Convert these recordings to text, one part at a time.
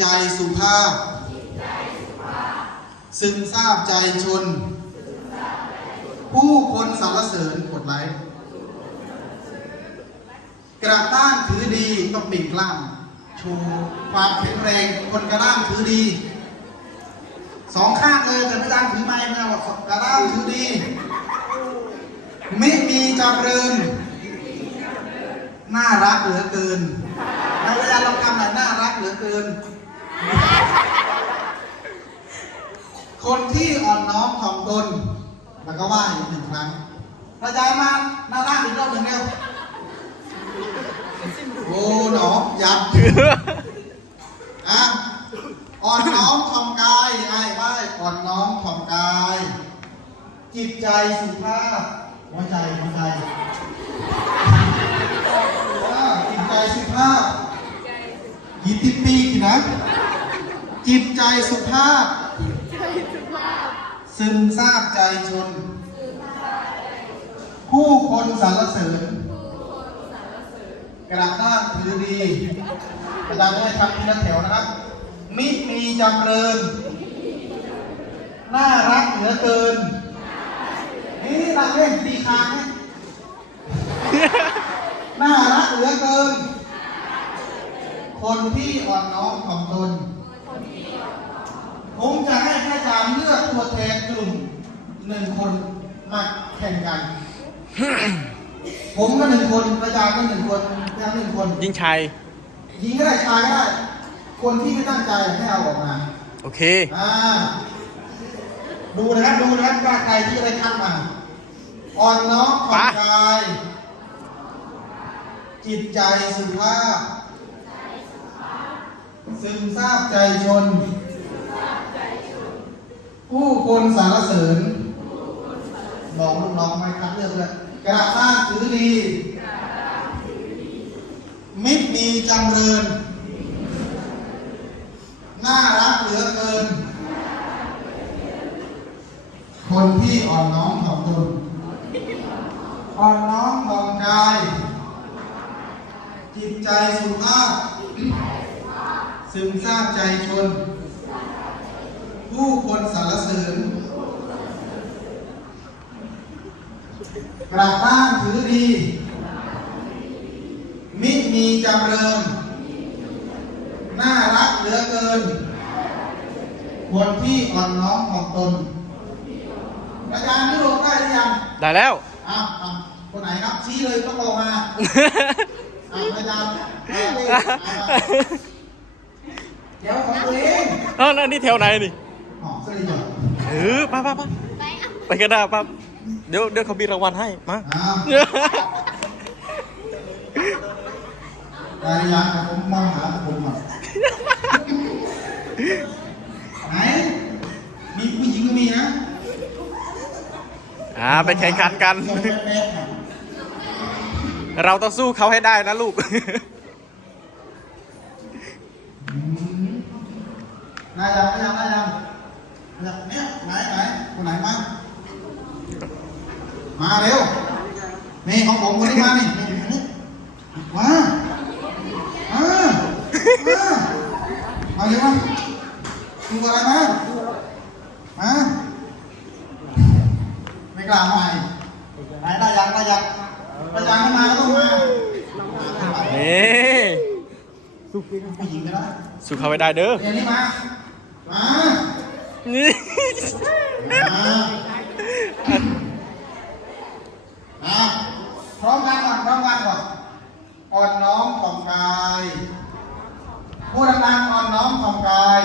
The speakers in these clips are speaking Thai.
ใจสุภาพ ซึมซาบใจชน ผู้คนสรรเสริญกดไลค์กระต้านถือดีต้องปิ่งกล้ามโชว์ความแข็งแรงคนกระด้างถือดี สองข้างเลยแต่ไม่ด้านถือไม้นะว่ากระด้างถือดีไม่มีจำเริญน่ารักเหลือเกินแล้วเวลาเราทำอะไรน่ารักเหลือเกิน คนที่อ่อนน้อมถ่อมตนแล้วก็ว่าอีกหนึ่งครั้งพระยายมาน่ารักอีกรอบหนึ่งเร็วโอ้หนอยับอะอ่อนน้อมถ่อมกายไอ้ไหว้อ่อนน้อมถ่อมกาย จิตใจสุภาพหัวใจหัวใจอ่าจิตใจสุภาพยิติปีกนะจิตใจสุภาพ ซึมซาบใจชน ผู้คนสรรเสริญกระด้างถือดีอาจารย์จะให้ทำทีละแถวนะครับ มิมีจำเริญ น่ารักเหลือเกิน นี่รักเล่นดีคางไหมน่ารักเหลือเกิน คนที่อ่อนน้อมถ่อมตนผมจะให้ เลือกตัวแทนกลุ่มหนึ่งคนมาแข่งกัน ผมก็หนึ่งคนพระอาจารย์ก็หนึ่งคนอาจารย์หนึ่งคนยิ่งชัยหญิงก็ได้ชายก็ได้คนที่ไม่ตั้งใจให้เอาออกมาโอเค อ่าดูนะครับดูนะครับว่าใครที่จะได้ขั้นมาอ่อนน้อมผ่อนกายจิตใจสุภาพซึมซาบใจชน ผู้คนสารเสริญบอกลูกน้องไม่คัดเลือกเลยกระต้านถือดี มิตรมีจำเริญ น่ารักเหลือเกิน คนที่อ่อนน้อมถ่อมตนอ่อนน้อมถ่อมกาย จิตใจสุภาพ ซึมซาบใจชน ผู้คนสรรเสริญกระต้านถือดี มิมีจำเริญ น่ารักเหลือเกิน คนที่อ่อนน้อมถ่อมตนอาจารย์ยุโรปได้หรือยัง ได้แล้วอ้าวอ้าวคนไหนครับชี้เลยต้องบอกมาอ้าวอาจารย์เอาเลยเอามาเดี๋ยวของตัวเองเอ้าแล้วนี่แถวไหนนี่ อ๋อสลิดเหรอเออไป้าป้าป้าไปกันได้ป้าเดี๋ยวเดี๋ยวเขามีรางวัลให้มาอ้าวได้หรือยังผมมองหาผมอะไหนมีผู้หญิงก็มีนะอ่าไปแข่งขันกันเดี๋ยวแป๊บๆน่ะเราต้องสู้เขาให้ได้นะลูกอืมนายยังนายยังนายยั งนายยังเนี่ยไหนไหนคนไหนมามาเร็วนี่ของผมคนนี้มานี่นี่นี่มามามามาเร็วมาดูอะไรมามาไม่กล้าใหม่ไหนได้ยังได้ยังได้ยังไม่มาก็ต้องมานี่ผู้หญิงก็ได้สู้เขาให้ได้เด้อเดี๋ยวนี้มามา นี่ามาพร้อมกันก่อนพร้อมกันก่อนอ่อนน้อมถ่อมกายพูดดังๆอ่อนน้อมถ่อมกาย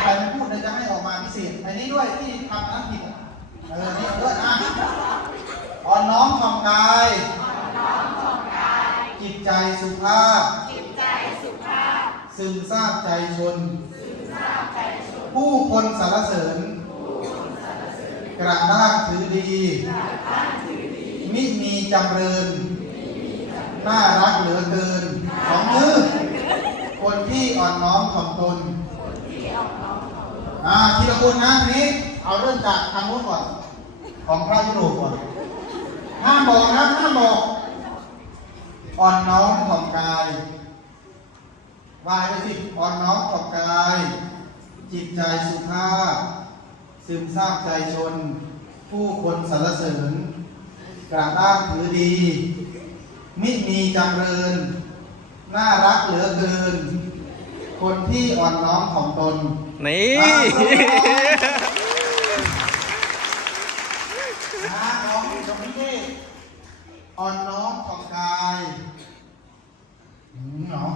ใครไม่พูดเดี๋ยวจะให้ออกมาพิเศษอันนี้ด้วยที่ทำนั้นผิดเออนี่ด้วยนะอ่อนน้อมถ่อมกายจิตใจสุภาพซึมซาบใจชน ผู้คนสรรเสริญ กระด้างถือดี มิมีจำเริญ น่ารักเหลือเกินสองมือคนที่อ่อนน้อมถ่อมตนอ่าทีละคนนะทีนี้ เอาเริ่มจากทางโน้นก่อน ของพระยุโรปก่อนห้ามบอกนะห้ามบอกอ่อนน้อมถ่อมกาย วายไปสิอ่อนน้อมถ่อมกาย จิตใจสุภาพ ซึมซาบใจชน ผู้คนสรรเสริญ กระด้างถือดี มิมีจำเริญ น่ารักเหลือเกิน คนที่อ่อนน้อมถ่อมตน นี่นะน้องตรงนี้อ่อนน้อมถ่อกายอืมเนาะ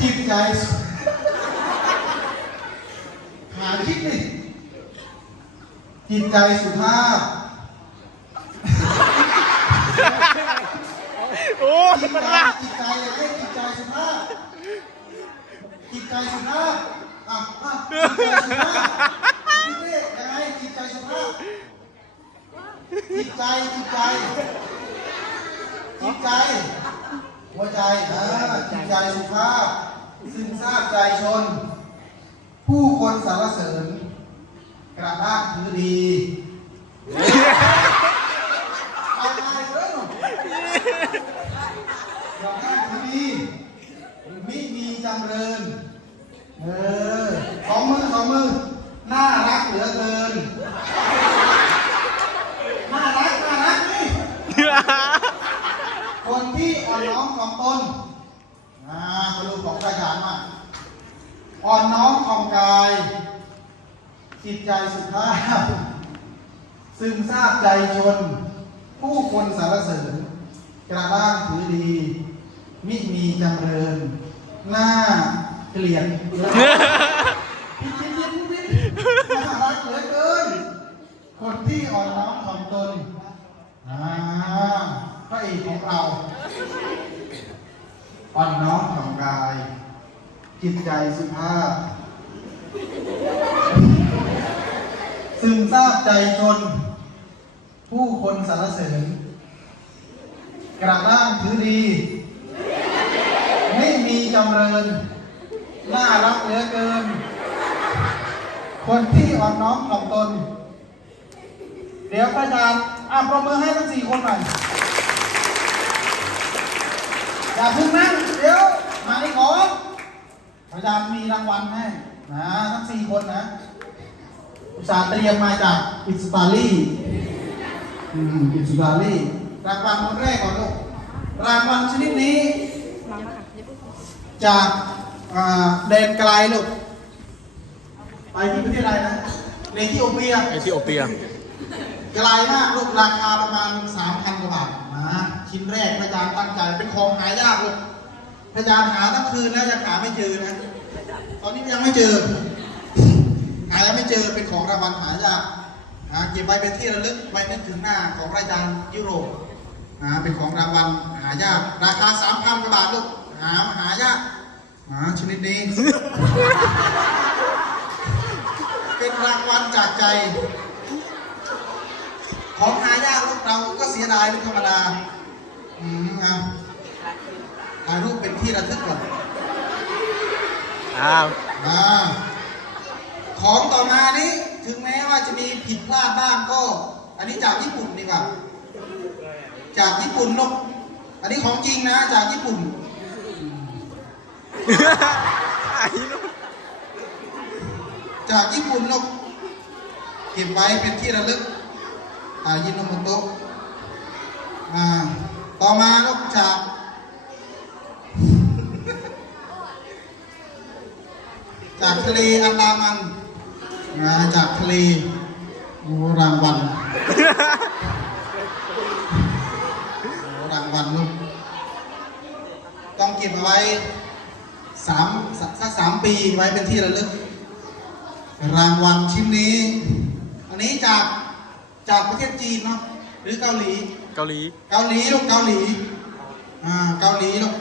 จิตใจสุหาคิดดิ จิตใจสุภาพโอ้จิตมันใจรักจิตใจอยากให้จิตใจสุภาพจิตใจสุภาพอะอะจิตใจสุภาพพี่เต้ยังไงจิตใจสุภาพจิตใจจิตใจจิตใจหัวใจอ่าจิตใจสุภาพซึมซาบใจชน ผู้คนสรรเสริญกระด้างถือดีไปไปเลยหนู ดอกหน้าคือดีมิมีจำเริญ เออสองมือสองมือ น่ารักเหลือเกิน น่ารัก น่ารักนี่คนที่อ่อนน้อมถ่อมตนอ่ามาดูของพระอาจารย์มาอ่อนน้อมถ่อมกาย จิตใจสุภาพ ซึมซาบใจชน ผู้คนสรรเสริญกระด้างถือดี มิมีจำเริญ หน้าเกลียดพิจิตรพิจิตรน่ารักเหลือเกิน คนที่อ่อนน้อมถ่อมตนอ่าพระเอกของเราอ่อนน้อมถ่อมกาย จิตใจสุภาพ ซึมซาบใจจน ผู้คนสรรเสริญกระด้างถือดี ไม่มีจำเริญ น่ารักเหลือเกิน คนที่อ่อนน้อมถ่อมตน เดี๋ยวพระอาจารย์อะประมือให้ทั้งสี่คนหน่อย อย่าพึ่งนั่งเดี๋ยว มานี่ก่อนพระอาจารย์มีรางวัลให้นะทั้งสี่คนนะ อุตส่าห์เตรียมมาจากอิสตาลีอืมอิสตาลีรางวัลคนแรกก่อนลูกรางวัลชนิดนี้ จากอ่าแดนไกลลูกไปที่ประเทศอะไรนะในที่โอเปียไอที่โอเปียไกลมากลูกราคาประมาณ3,000กว่าบาทนะชิ้นแรกพระอาจารย์ตั้งใจเป็นของหายากลูกพระอาจารย์หาทั้งคืนแล้วยังหาไม่เจอนะ ตอนนี้ยังไม่เจอ หายังไม่เจอเป็นของรางวัลหายากนะเก็บไว้เป็นที่ระลึกไว้นึกถึงหน้าของพระอาจารย์ยุโรปนะเป็นของรางวัลหายาก ราคา3,000กว่าบาทลูกหาหายากนะชนิดนี้ เป็นรางวัลจากใจ ของหายากลูกเราก็เสียดายเป็นธรรมดาอืมอะถ่ายรูปเป็นที่ระลึกก่อนอ้าวอ่า ของต่อมานี้ถึงแม้ว่าจะมีผิดพลาดบ้างก็ อันนี้จากญี่ปุ่นดีกว่า จากญี่ปุ่นลูกอันนี้ของจริงนะจากญี่ปุ่นไอ้ลูกจากญี่ปุ่นลูกเก็บไว้เป็นที่ระลึกอ่ายินโนโมโตะอ่าต่อมาลูกจากจากทะเลอันดามัน นะจากทะเลโอ้รางวัลโอ้รางวัลลูกต้องเก็บเอาไว้สามสักสักสามปีไว้เป็นที่ระลึก รางวัลชิ้นนี้ อันนี้จากจากประเทศจีนเนาะหรือเกาหลี เกาหลี เกาหลีลูกเกาหลี อ่า เกาหลีลูก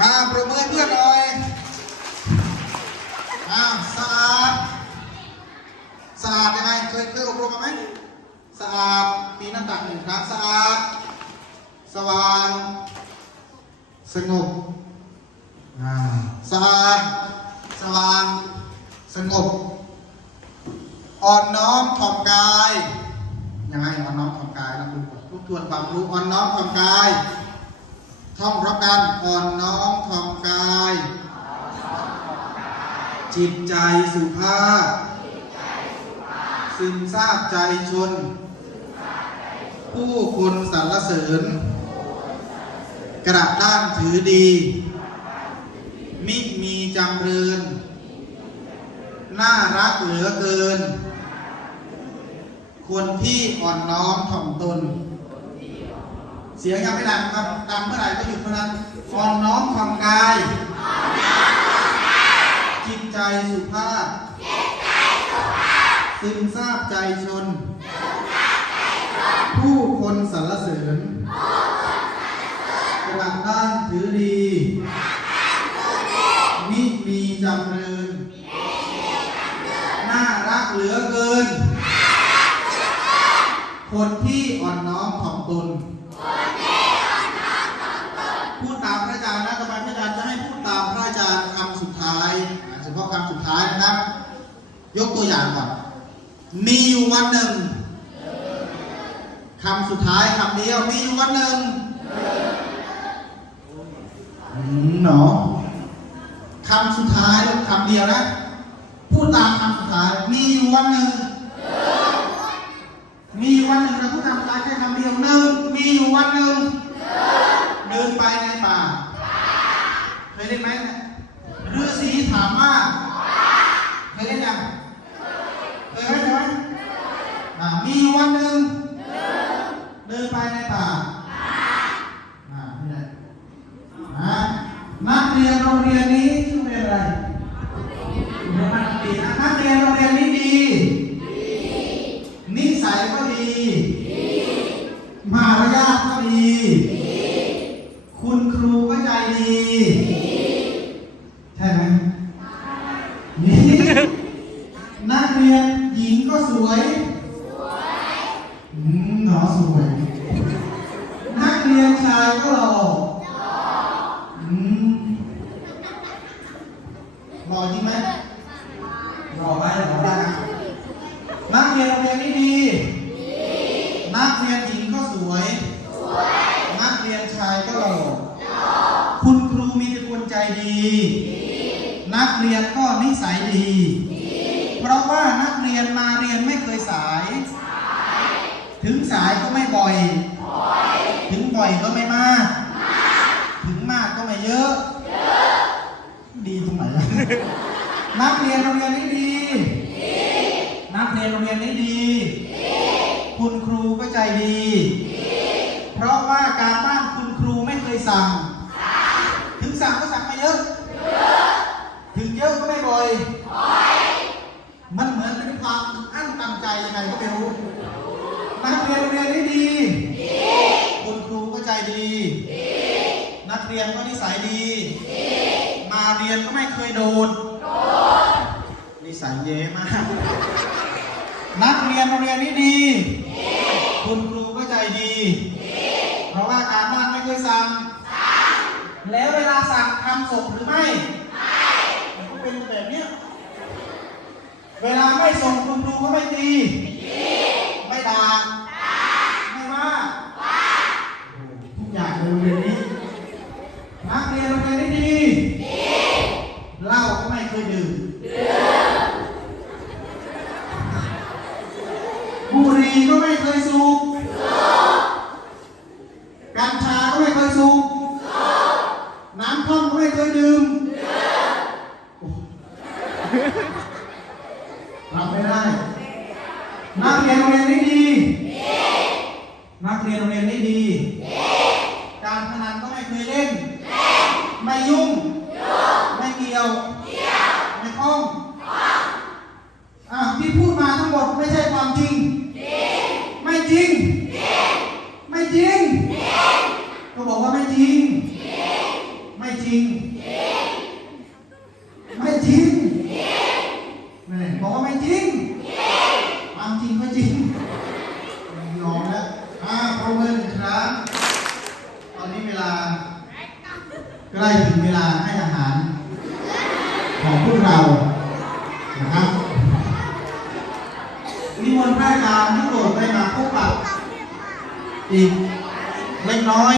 มาปรบมือให้เพื่อนหน่อย อ่าสะอาดสะอาดยังไงเคยเคยอบรมมาไหมสะอาดมีน้ำตักหนึ่งครั้งสะอาด สว่าง สงบอ่าสะอาด สว่าง สงบ อ่อนน้อมถ่อมกายยังไงอ่อนน้อมถ่อมกายเราดูก่อนทบทวนความรู้อ่อนน้อมถ่อมกายท่องพร้อมกันอ่อนน้อมถ่อมกาย จิตใจสุภาพ ซึมซาบใจชน ผู้คนสรรเสริญ กระด้างถือดี มิมีจำเริญ น่ารักเหลือเกิน คนที่อ่อนน้อมถ่อมตน เสียงยังไม่ดังครับ ดังเมื่อไหร่ก็หยุดเมื่อนั้นอ่อนน้อมถ่อมกายจิต ใจสุภาพ ซึมซาบใจชน ผู้คนสรรเสริญกระด้างถือดีมิมีจำเริญน่ารักเหลือเกิน คนที่อ่อนน้อมถ่อมตน มีอยู่วันหนึ่งคำสุดท้ายคำเดียวมีอยู่วันหนึ่งอืมเนาะคำสุดท้ายคำเดียวนะพูดตามคำสุดท้ายมีอยู่วันหนึ่งมีอยู่วันหนึ่งเราพูดตามคำสุดท้ายแค่คำเดียวหนึ่งมีอยู่วันหนึ่ง เดินไปในป่า เคยเล่นไหมเนี่ยฤาษีถามว่า เคยเล่นยัง เคยไหมเคยไหมอ่ามีอยู่วันหนึ่ง เดินไปในป่าอ่านี่แหละอ่านัก เรียนโรงเรียนนี้ชื่อเรียนอะไรโรรียนนักเรียนนักเรียนโรงเรียนนี้ดี นิสัยก็ดี มารยาทก็ดี คุณครูก็ใจดี ใช่ไหมนี่นักเรียนหญิงก็สวยอืมหนอสวย นักเรียนชายก็หล่อมหล่อจริงไหมหล่อไหมหล่อได้นะนักเรียนโรงเรียนนี้ดี นักเรียนหญิงก็สวย นักเรียนชายก็หล่อ คุณครูมีแต่คนใจดี นักเรียนก็นิสัยดี เพราะว่านักเรียนมาเรียนไม่เคยสาย ถึงสายก็ไม่บ่อย ถึงบ่อยก็ไม่มาก ถึงมากก็ไม่เยอะ ดีตรงไหนล่ะนักเรียนโรงเรียนนี้ดี นักเรียนโรงเรียนนี้ดี คุณครูก็ใจดี เพราะว่าการบ้านคุณครูไม่เคยสั่ง ถึงสั่งก็สั่งมาเยอะ ถึงเยอะก็ไม่บ่อย มันเหมือนเป็นความอั้นตันใจยังไงก็ไม่รู้ นักเรียนโรงเรียนนี้ดีคุณครูก็ใจดีนักเรียนก็นิสัยดีมาเรียนก็ไม่เคยโดนนิสัยเย้มาก นักเรียนโรงเรียนนี้ดีคุณครูก็ใจดีเพราะว่าการบ้านไม่เคยสั่งแล้วเวลาสั่งทำส่งหรือไม่ไม่ก็เป็นแบบเนี้ยเวลาไม่ส่งคุณครูก็ไม่ตีไม่ด่า ไม่ว่าโอ้โหทุกอย่างในโรงเรียนนี้ นักเรียนโรงเรียนนี้ดีเหล้าก็ไม่เคยดื่มบุหรี่ก็ไม่เคยสูบกัญชาก็ไม่เคยสูบน้ำท่อมก็ไม่เคยดื่มโอ้โห รับไม่ได้ นักเรียนโรงเรียนนี้ดีนักเรียนโรงเรียนนี้ดี การพนันก็ไม่เคยเล่น ไม่ยุ่ง ไม่เกี่ยว ไม่ข้องอะที่พูดมาทั้งหมดไม่ใช่ความจริง ไม่จริง ไม่จริง ก็บอกว่าไม่จริง ไม่จริง